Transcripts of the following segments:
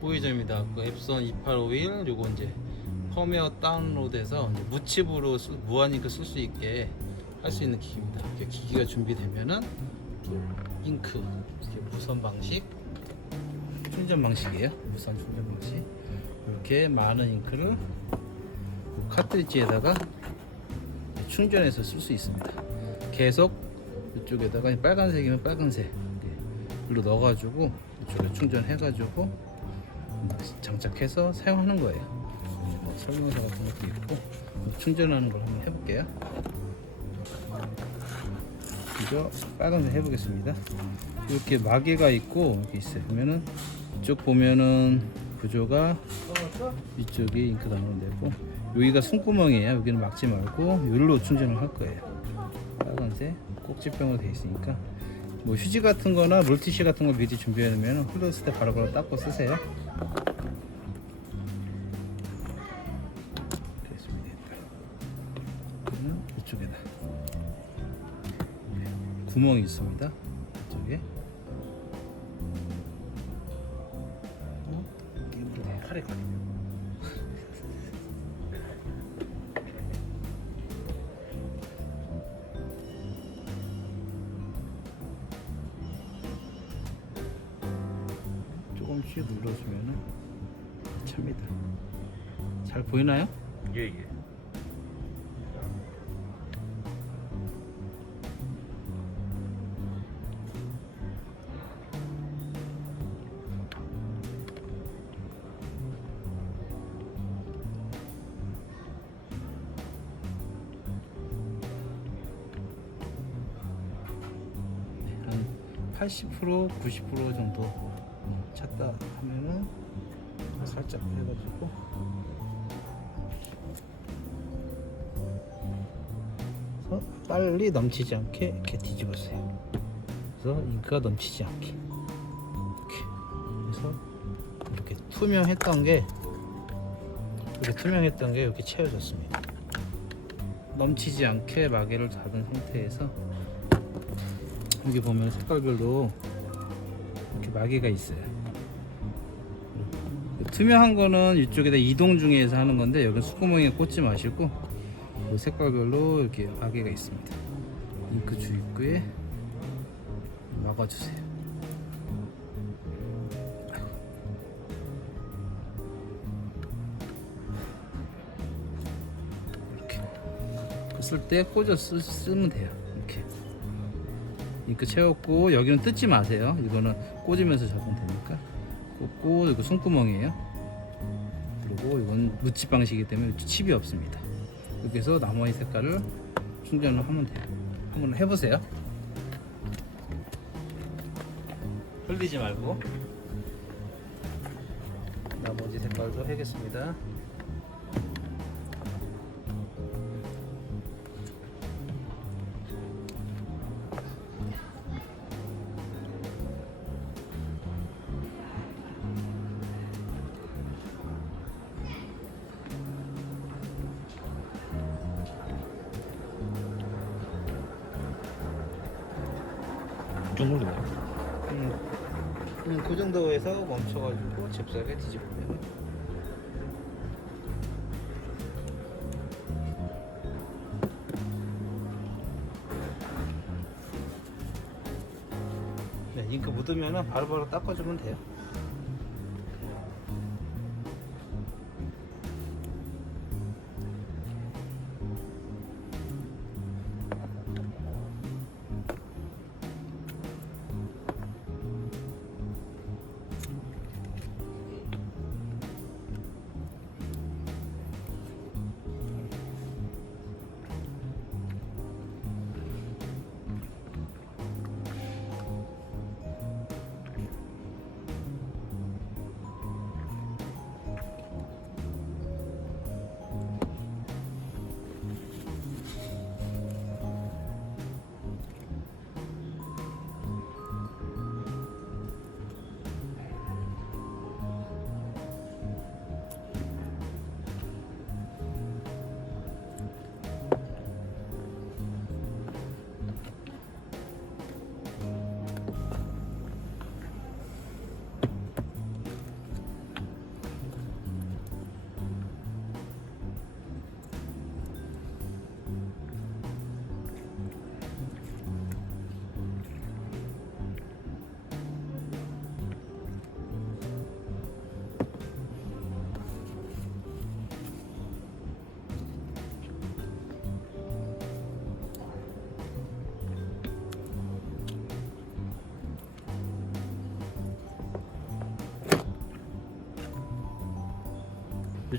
우회전입니다. 그 앱선 2851 요거 이제 펌웨어 다운로드해서 이제 무칩으로 무한잉크 쓸 수 있게 할 수 있는 기기입니다. 이렇게 기기가 준비되면은 잉크 이렇게 무선 방식, 충전 방식이에요. 무선 충전 방식. 이렇게 많은 잉크를 카트리지에다가 충전해서 쓸 수 있습니다. 계속 이쪽에다가 빨간색이면 빨간색 이로 넣어가지고 이쪽에 충전해가지고 장착해서 사용하는 거예요. 뭐 설명서 같은 것도 있고 충전하는 걸 한번 해볼게요. 이거 빨간색 해보겠습니다. 이렇게 마개가 있고 이렇게 있어요. 그러면은 이쪽 보면은 구조가 이쪽이 잉크 담론되고 여기가 숨구멍이에요. 여기는 막지 말고 여기로 충전을 할 거예요. 빨간색 꼭지병으로 되어 있으니까 뭐 휴지 같은 거나 물티슈 같은 거 미리 준비해 놓으면 흘렀을 때 바로바로 닦고 쓰세요. 됐습니다. 그러면 이쪽에다 구멍이 있습니다. 이쪽에 깨물어 칼에 걸리면 조금씩 눌러주면은 찹니다. 잘 보이나요? 예. 한 80% 90% 정도 찼다 하면은 살짝 해가지고 그래서 빨리 넘치지 않게 이렇게 뒤집었어요. 그래서 잉크가 넘치지 않게 이렇게 그래서 이렇게 투명했던 게 이렇게 채워졌습니다. 넘치지 않게 마개를 닫은 상태에서 여기 보면 색깔별로 이렇게 마개가 있어요. 투명한 거는 이쪽에다 이동 중에서 하는 건데 여기는 수구멍에 꽂지 마시고 이 색깔별로 이렇게 마개가 있습니다. 잉크 주입구에 막아주세요. 이렇게 쓸 때 꽂아 쓰면 돼요. 이렇게 잉크 채웠고 여기는 뜯지 마세요. 이거는 꽂으면서 적용되니까 꽂고 이거 손구멍이에요. 그리고 이건 무칩 방식이기 때문에 칩이 없습니다. 이렇게 해서 나머지 색깔을 충전을 하면 돼요. 한번 해보세요. 흘리지 말고 나머지 색깔도 하겠습니다. 좀 걸리네. 그 정도에서 멈춰가지고 잽싸게 뒤집으면 네, 잉크 묻으면 바로바로 닦아주면 돼요.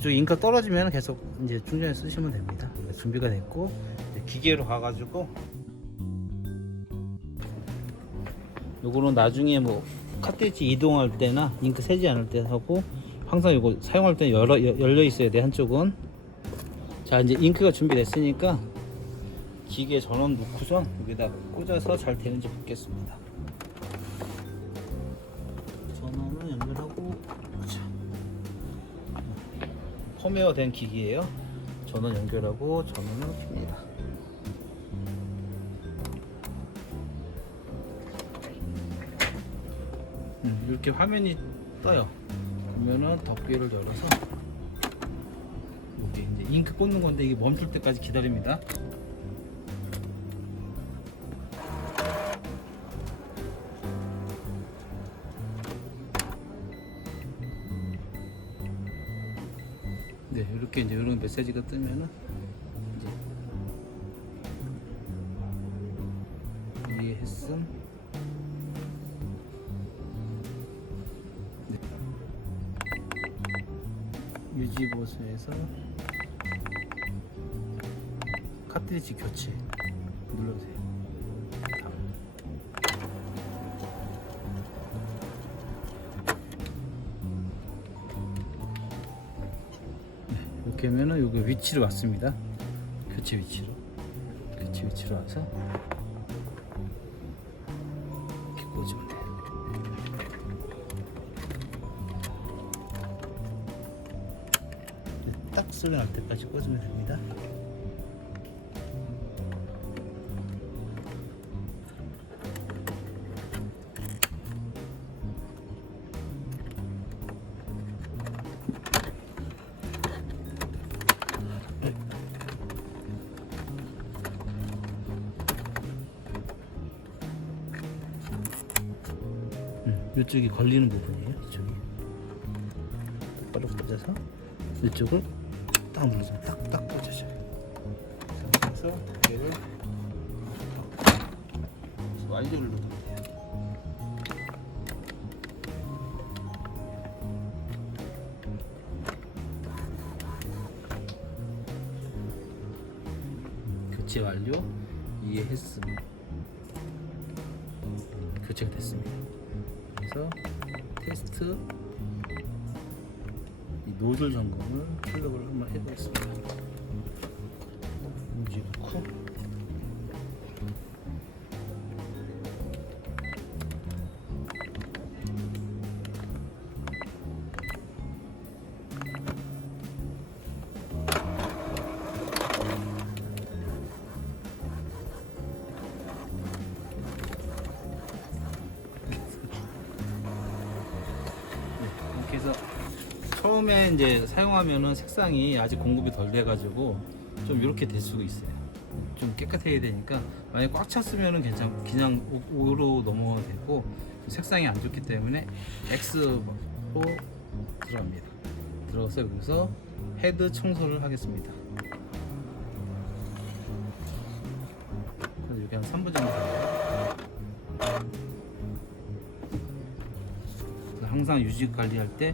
이쪽 잉크가 떨어지면 계속 이제 충전해 쓰시면 됩니다. 준비가 됐고 이제 기계로 가가지고 요거는 나중에 뭐 카트리지 이동할 때나 잉크 새지 않을 때 하고 항상 이거 사용할 때 열려 있어야 돼 한쪽은. 자 이제 잉크가 준비됐으니까 기계 전원 놓고선 여기다 꽂아서 잘 되는지 보겠습니다. 전원을 연결하고 펌웨어 된 기기예요. 전원 연결하고 전원을 켭니다. 이렇게 화면이 떠요. 그러면은 덮개를 열어서 여기 이제 잉크 꽂는 건데 이게 멈출 때까지 기다립니다. 네, 이렇게 이제 이런 메시지가 뜨면은 이제 이해했음. 네. 유지 보수에서 카트리지 교체 눌러주세요. 이렇게 하면은 여기 위치로 왔습니다. 교체 위치로 와서 이렇게 꽂으면 돼요. 딱 소리 날 때까지 꽂으면 됩니다. 이쪽이 걸리는 부분이에요. 이쪽이 똑바로 꽂아서 이쪽을 딱 눌러서 딱딱 꽂아줘요. 그래서 두개를 완료를 누르면 돼요. 교체 완료. 이해했으면 교체가 됐습니다. 그래서 테스트 이 노즐 점검을 플러그를 한번 해보겠습니다. 문지 넣고 그래서 처음에 이제 사용하면은 색상이 아직 공급이 덜 돼가지고 좀 이렇게 될 수가 있어요. 좀 깨끗해야 되니까 만약 꽉 찼으면은 그냥 O로 넘어가도 되고 색상이 안 좋기 때문에 X로 들어갑니다. 들어가서 여기서 헤드 청소를 하겠습니다. 그래서 여기 한 3분 정도 걸려요. 항상 유지 관리할 때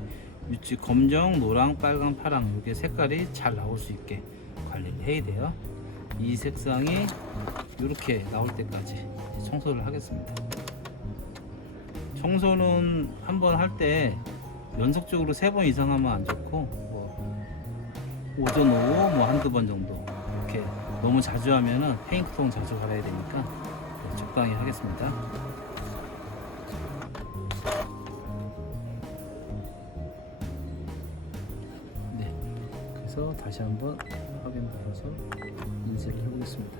유지 검정, 노랑, 빨강, 파랑 이게 색깔이 잘 나올 수 있게 관리를 해야 돼요. 이 색상이 이렇게 나올 때까지 청소를 하겠습니다. 청소는 한번 할 때 연속적으로 3번 이상 하면 안 좋고 뭐 오전 오후 뭐 한두 번 정도 이렇게 너무 자주 하면은 페인트통 자주 갈아야 되니까 적당히 하겠습니다. 그래서 다시 한번 확인 눌러서 인쇄를 해보겠습니다.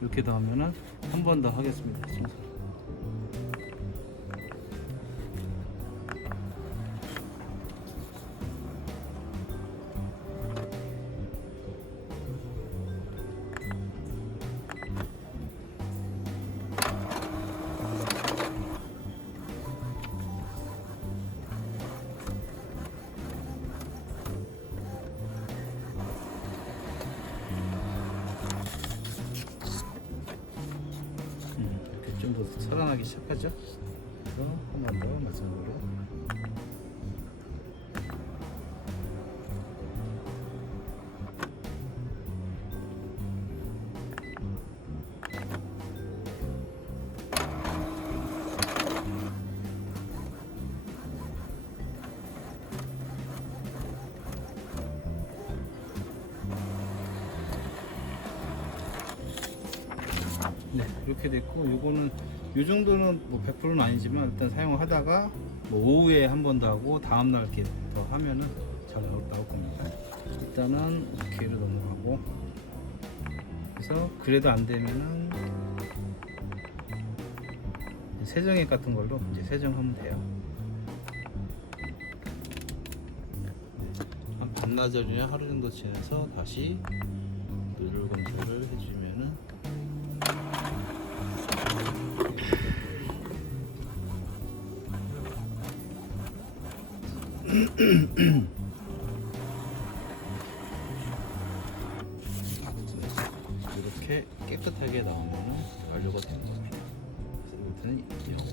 이렇게 더 하면은 한 번 더 하겠습니다. 청소. 시작하죠. 그래서 한 번 더 마찬가지로 네, 이렇게 됐고, 요거는 요 정도는 뭐 100%는 아니지만 일단 사용을 하다가 뭐 오후에 한 번 더 하고 다음 날 이렇게 더 하면은 잘 나올 겁니다. 일단은 오케이로 넘어가고, 그래서 그래도 안 되면은 세정액 같은 걸로 이제 세정하면 돼요. 한 반나절이나 하루 정도 지나서 다시 누를 검사를 해주면은 이렇게 깨끗하게 나오면 완료가 되는 겁니다. 그래서 이것은